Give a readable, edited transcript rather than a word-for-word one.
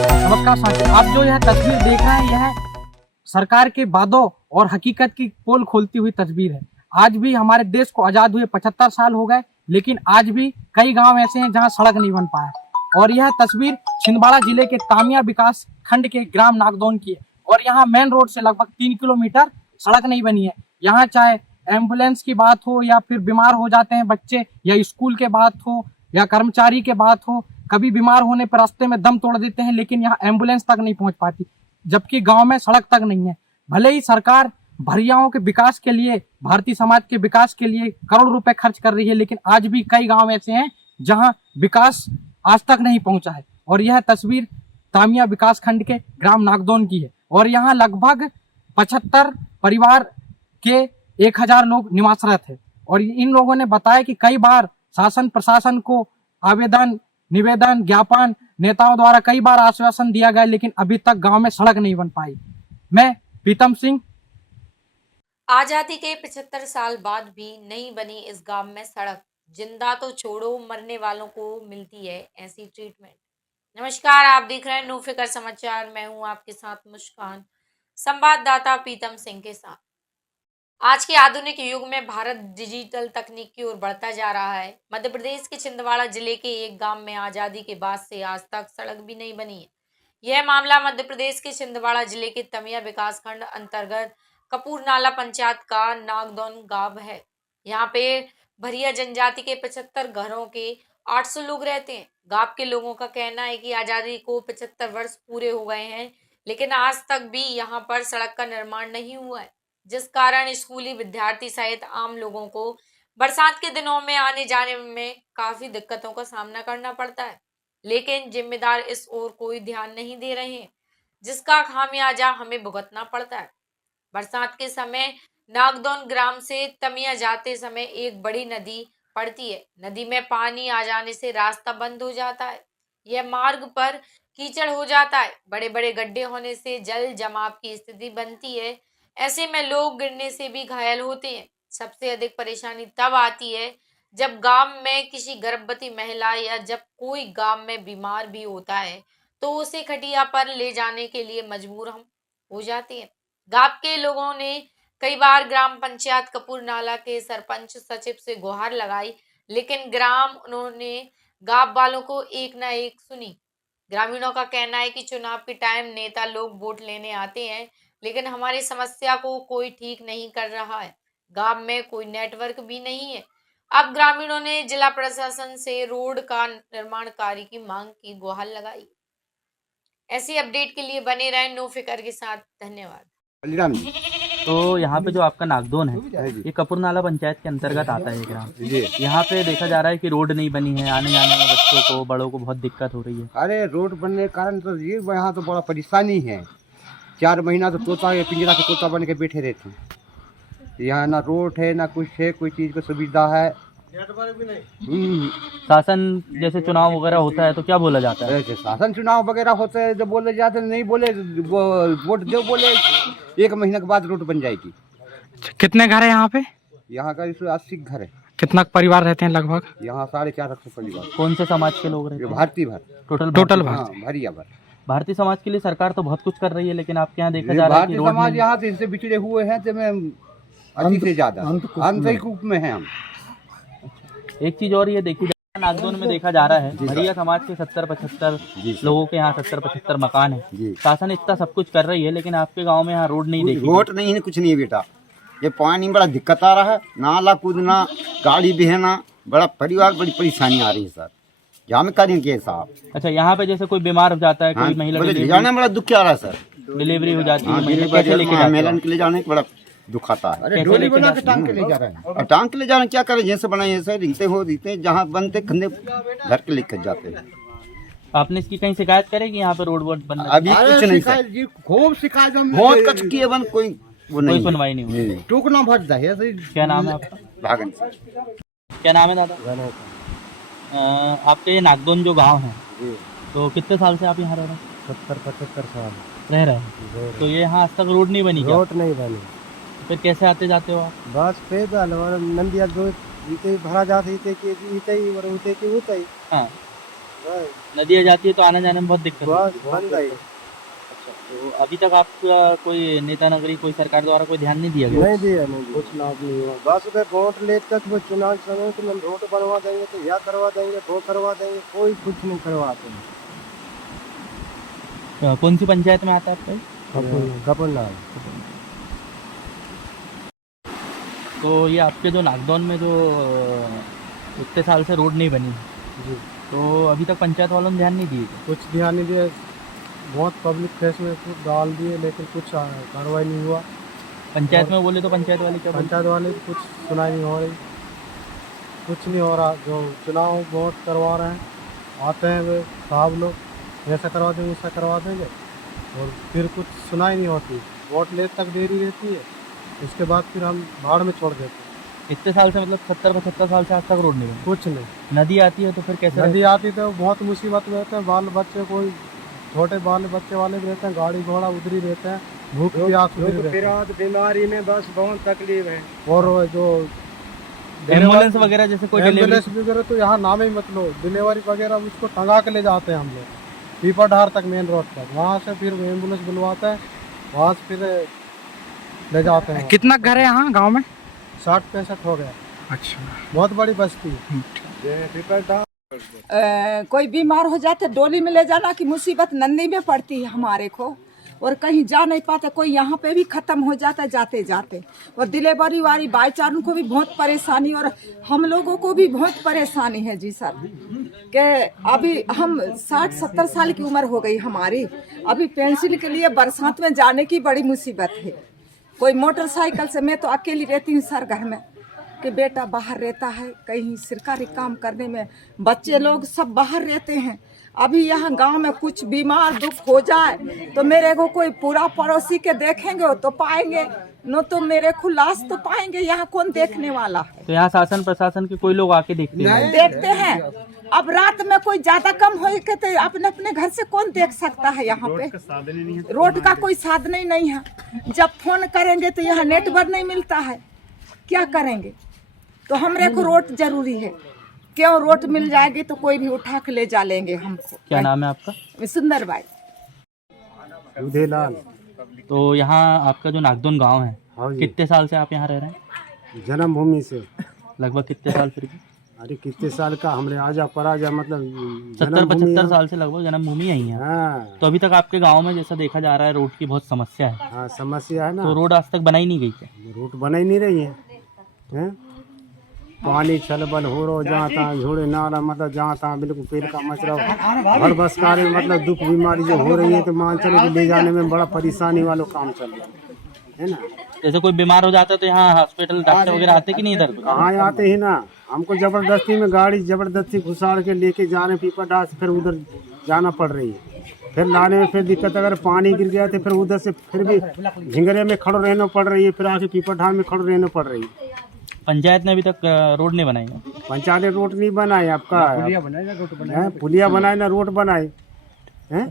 नमस्कार साथियों, आप जो यह तस्वीर देख रहे हैं यह सरकार के वादों और हकीकत की पोल खोलती हुई तस्वीर है। आज भी हमारे देश को आजाद हुए 75 साल हो गए, लेकिन आज भी कई गांव ऐसे हैं जहां सड़क नहीं बन पाया। और यह तस्वीर छिंदवाड़ा जिले के तामिया विकास खंड के ग्राम नागदौन की है। और यहाँ मेन रोड से लगभग 3 किलोमीटर सड़क नहीं बनी है। यहाँ चाहे एम्बुलेंस की बात हो या फिर बीमार हो जाते हैं बच्चे, या स्कूल के बात हो या कर्मचारी के बात हो, कभी बीमार होने पर रास्ते में दम तोड़ देते हैं, लेकिन यहाँ एम्बुलेंस तक नहीं पहुंच पाती, जबकि गांव में सड़क तक नहीं है। भले ही सरकार भरियाओं के विकास के लिए, भारतीय समाज के विकास के लिए करोड़ रुपए खर्च कर रही है, लेकिन आज भी कई गांव ऐसे हैं जहां विकास आज तक नहीं पहुंचा है। और यह तस्वीर तामिया विकास खंड के ग्राम नागदौन की है। और यहाँ लगभग 75 परिवार के 1000 लोग निवासरत है। और इन लोगों ने बताया कि कई बार शासन प्रशासन को आवेदन, निवेदन, ज्ञापन नेताओं द्वारा कई बार आश्वासन दिया गया, लेकिन अभी तक गांव में सड़क नहीं बन पाई। मैं प्रीतम सिंह। आजादी के 75 साल बाद भी नहीं बनी इस गांव में सड़क। जिंदा तो छोड़ो, मरने वालों को मिलती है ऐसी ट्रीटमेंट। नमस्कार, आप देख रहे हैं नो फिकर समाचार। मैं हूं आपके साथ मुस्कान, संवाददाता प्रीतम सिंह के साथ। आज के आधुनिक युग में भारत डिजिटल तकनीक की ओर बढ़ता जा रहा है। मध्य प्रदेश के छिंदवाड़ा जिले के एक गांव में आजादी के बाद से आज तक सड़क भी नहीं बनी है। यह मामला मध्य प्रदेश के छिंदवाड़ा जिले के तमिया विकासखंड अंतर्गत कपूर नाला पंचायत का नागदौन गांव है। यहाँ पे भरिया जनजाति के 75 घरों के 800 लोग रहते हैं। गांव के लोगों का कहना है कि आजादी को 75 वर्ष पूरे हो गए हैं, लेकिन आज तक भी यहाँ पर सड़क का निर्माण नहीं हुआ है, जिस कारण स्कूली विद्यार्थी सहित आम लोगों को बरसात के दिनों में आने जाने में काफी दिक्कतों का सामना करना पड़ता है। लेकिन जिम्मेदार इस ओर कोई ध्यान नहीं दे रहे हैं, जिसका खामियाजा हमें भुगतना पड़ता है। बरसात के समय नागदौन ग्राम से तमिया जाते समय एक बड़ी नदी पड़ती है। नदी में पानी आ जाने से रास्ता बंद हो जाता है। यह मार्ग पर कीचड़ हो जाता है। बड़े बड़े गड्ढे होने से जल जमाव की स्थिति बनती है। ऐसे में लोग गिरने से भी घायल होते हैं। सबसे अधिक परेशानी तब आती है जब गांव में किसी गर्भवती महिला या जब कोई गांव में बीमार भी होता है तो उसे खटिया पर ले जाने के लिए मजबूर हम हो जाते हैं। गांव के लोगों ने कई बार ग्राम पंचायत कपूर नाला के सरपंच सचिव से गुहार लगाई, लेकिन उन्होंने गांव वालों को एक ना एक सुनी। ग्रामीणों का कहना है कि चुनाव के टाइम नेता लोग वोट लेने आते हैं, लेकिन हमारी समस्या को कोई ठीक नहीं कर रहा है। गांव में कोई नेटवर्क भी नहीं है। अब ग्रामीणों ने जिला प्रशासन से रोड का निर्माण कार्य की मांग की गुहार लगाई। ऐसी अपडेट के लिए बने रहें नो फिकर के साथ। धन्यवाद। बलिराम जी। तो यहाँ पे जो आपका नागदौन है, ये कपूर नाला पंचायत के अंतर्गत आता है ग्राम। जी। यहाँ पे देखा जा रहा है कि रोड नहीं बनी है, आने जाने में बच्चों को, बड़ों को बहुत दिक्कत हो रही है। अरे रोड बनने के कारण तो ये यहाँ तो बड़ा परेशानी है। 4 महीना तो तोता या पिंजरा के तोता बन के बैठे रहते हैं। यहाँ ना रोड है ना कुछ है, कोई चीज़ की सुविधा है। शासन जैसे चुनाव वगैरह होता है तो क्या बोला जाता है? ऐसे शासन चुनाव वगैरह होते हैं, जब बोले जाते हैं, नहीं बोले वोट जो बोले 1 महीने के बाद रोड बन जाएगी। कितने घर है यहाँ पे? यहाँ का 80 घर है। कितना परिवार रहते हैं लगभग? यहाँ 450 परिवार। कौन से समाज के लोग रहते हैं? भारतीय भर, टोटल हाँ, भरिया भर। भारतीय समाज के लिए सरकार तो बहुत कुछ कर रही है, लेकिन आपके यहाँ देखा जा रहा है कि भारतीय रोड समाज नहीं। यहाँ से इससे बिछड़े हुए हैं, तो मैं अति से ज्यादा अंतरिकूप में है हम। एक चीज और ये देखी जा नागदौन में देखा जा रहा है, भरिया समाज के 70-75 लोगों के यहाँ 70-75 मकान है। शासन इतना सब कुछ कर रही है, लेकिन आपके गांव में यहाँ रोड नहीं देखी। रोड नहीं है, कुछ नहीं है बेटा। ये पानी में बड़ा दिक्कत आ रहा है, नाला कूदना, गाड़ी बहना, बड़ा परिवार बड़ी परेशानी आ रही है सर। यहाँ में करेंगे साहब। अच्छा, यहाँ पे जैसे कोई बीमार हो जाता है, कोई महिला ले जाने में बड़ा दुख आ रहा है सर। डिलीवरी हो जाती है, महिला कैसे लेके जाते महिला हैं? के ले जाने का बड़ा दुख आता है। अरे डोली बना के टांग के ले जा रहे हैं। और टांग के ले जाने क्या करें, जैसे बनाए ऐसे रिंगते जहाँ बनते खंडे घर के लेकर जाते हैं। आपने इसकी कहीं शिकायत करे कि यहाँ पे रोड वोड बन अभी कुछ नहीं सर, जी खूब शिकायत हम बहुत कच किए बन, कोई वो कोई नहीं सुनवाई नहीं हुई। टूकना भर जाए। क्या नाम है आपका? भागन। क्या नाम है दादा? आपके ये नागदौन जो गांव है, तो कितने साल से आप यहाँ रह रहे हैं? 70-75 साल रह रहे हैं। तो ये यहाँ आज तक रोड नहीं बनी क्या? रोड नहीं बनी। फिर कैसे आते जाते हो आप? बस पैदल और नंदिया दो इते भरा जाते इते के इते ही और उते के उते ही। हाँ, नदी आ जाती है तो आने जाने में बहुत दिक्कत है। बंद है। तो अभी तक आपका कोई नेता नगरी कोई सरकार द्वारा कोई ध्यान नहीं दिया गया? नहीं दिया, नहीं दिया। कुछ लाभ नहीं हुआ। बस वे वोट ले तक वो चुनाव समय तो हम रोड बनवा देंगे, तो यह करवा देंगे, वो करवा देंगे, कोई कुछ नहीं करवाते हैं। कौन सी पंचायत में आता है आपका? कपलनाल। तो ये आपके जो नागदौन में जो इतने साल से रोड नहीं बनी जी, तो अभी तक पंचायत वालों ने ध्यान नहीं दिए? कुछ ध्यान नहीं दिया। बहुत पब्लिक केस में कुछ डाल दिए, लेकिन कुछ कार्रवाई नहीं हुआ। पंचायत में बोले तो पंचायत वाले क्या बोलते? पंचायत वाले की कुछ सुनाई नहीं हो रही, कुछ नहीं हो रहा। जो चुनाव वोट करवा रहे हैं, आते हैं वे साहब लोग, ऐसा करवा देंगे, ऐसा करवा देंगे, और फिर कुछ सुनाई नहीं होती। वोट ले तक देरी रहती है, उसके बाद फिर हम भाड़ में छोड़ देते हैं। इतने साल से मतलब 70-75 साल से आज तक रोड नहीं बनी? कुछ नहीं। नदी आती है तो फिर कैसे? नदी आती तो बहुत मुसीबत में रहते हैं। बाल बच्चे, कोई छोटे बाल बच्चे वाले भी रहते हैं, गाड़ी घोड़ा उधरी रहते हैं, भूख प्यास उधरी रहते हैं। बीमारी में बस बहुत तकलीफ है। और जो एम्बुलेंस वगैरह जैसे कोई एम्बुलेंस वगैरह तो यहाँ नाम ही मत लो, डिलीवरी वगैरह उसको टंगा के ले जाते हैं हम लोग पीपरधार तक, मेन रोड तक। वहाँ से फिर एम्बुलेंस बुलवाते हैं, वहाँ से फिर ले जाते हैं। कितना घर है यहाँ गांव में? 60-65 हो गया। अच्छा, बहुत बड़ी बस्ती है। कोई बीमार हो जाते डोली में ले जाना की मुसीबत नंदी में पड़ती है हमारे को, और कहीं जा नहीं पाते। कोई यहाँ पे भी खत्म हो जाता है जाते जाते, और डिलीवरी वाली बाईचारों को भी बहुत परेशानी, और हम लोगों को भी बहुत परेशानी है जी सर। कि अभी हम 60-70 साल की उम्र हो गई हमारी, अभी पेंशन के लिए बरसात में जाने की बड़ी मुसीबत है। कोई मोटरसाइकिल से, मैं तो अकेली रहती हूँ सर घर में, कि बेटा बाहर रहता है कहीं सरकारी काम करने में, बच्चे लोग सब बाहर रहते हैं। अभी यहाँ गांव में कुछ बीमार दुख हो जाए तो मेरे को कोई पूरा पड़ोसी के देखेंगे तो पाएंगे, न तो मेरे को लाश तो पाएंगे। यहाँ कौन देखने वाला है? तो यहाँ शासन प्रशासन के कोई लोग आके देखते हैं। अब रात में कोई ज्यादा कम हो के तो अपने अपने घर से कौन देख सकता है? यहाँ पे रोड का कोई साधन ही नहीं है। जब फोन करेंगे तो यहाँ नेटवर्क नहीं मिलता है, क्या करेंगे? तो हमरे को रोड जरूरी है। क्यों रोड मिल जाएगी तो कोई भी उठा के ले जा लेंगे हमको। क्या नाम है आपका? सुंदर बाई। उदयलाल। तो यहाँ आपका जो नागदौन गांव है, हाँ जी। कितने साल से आप यहाँ रह रहे हैं? जन्मभूमि से। लगभग कितने साल फिर भी? अरे कितने साल का, हमरे आजा पराजा मतलब 70-75 साल से लगभग जन्मभूमि यही है। हाँ, तो अभी तक आपके गांव में जैसा देखा जा रहा है रोड की बहुत समस्या है, हाँ समस्या है ना। तो रोड आज तक बनाई नहीं गई क्या? रूट बना ही नहीं रही है। पानी छलबल हो रहा जहाँ तहाँ, झोड़े नाला मतलब जहाँ तहाँ बिल्कुल पेड़ का मचरा, हर बस कार्य मतलब दुख बीमारी जो हो रही है, तो मान चलो कि ले जाने में बड़ा परेशानी वालों काम चल रहा है ना। जैसे कोई बीमार हो जाता है तो यहाँ हॉस्पिटल डॉक्टर वगैरह आते कि नहीं इधर? कहाँ आते हैं ना, हमको जबरदस्ती में गाड़ी जबरदस्ती घुसाड़ के लेके जा रहे पीपरधार से, फिर उधर जाना पड़ रही है। फिर लाने में फिर दिक्कत, अगर पानी गिर गया तो फिर उधर से फिर भी झिंगरे में खड़ो रहना पड़ रही है, फिर आके पीपरधार में खड़ो रहना पड़ रही है। पंचायत ने अभी तक रोड नहीं बनाई है? पंचायत ने रोड नहीं बनाए, आपका पुलिया बनाए ना रोड बनाए हैं।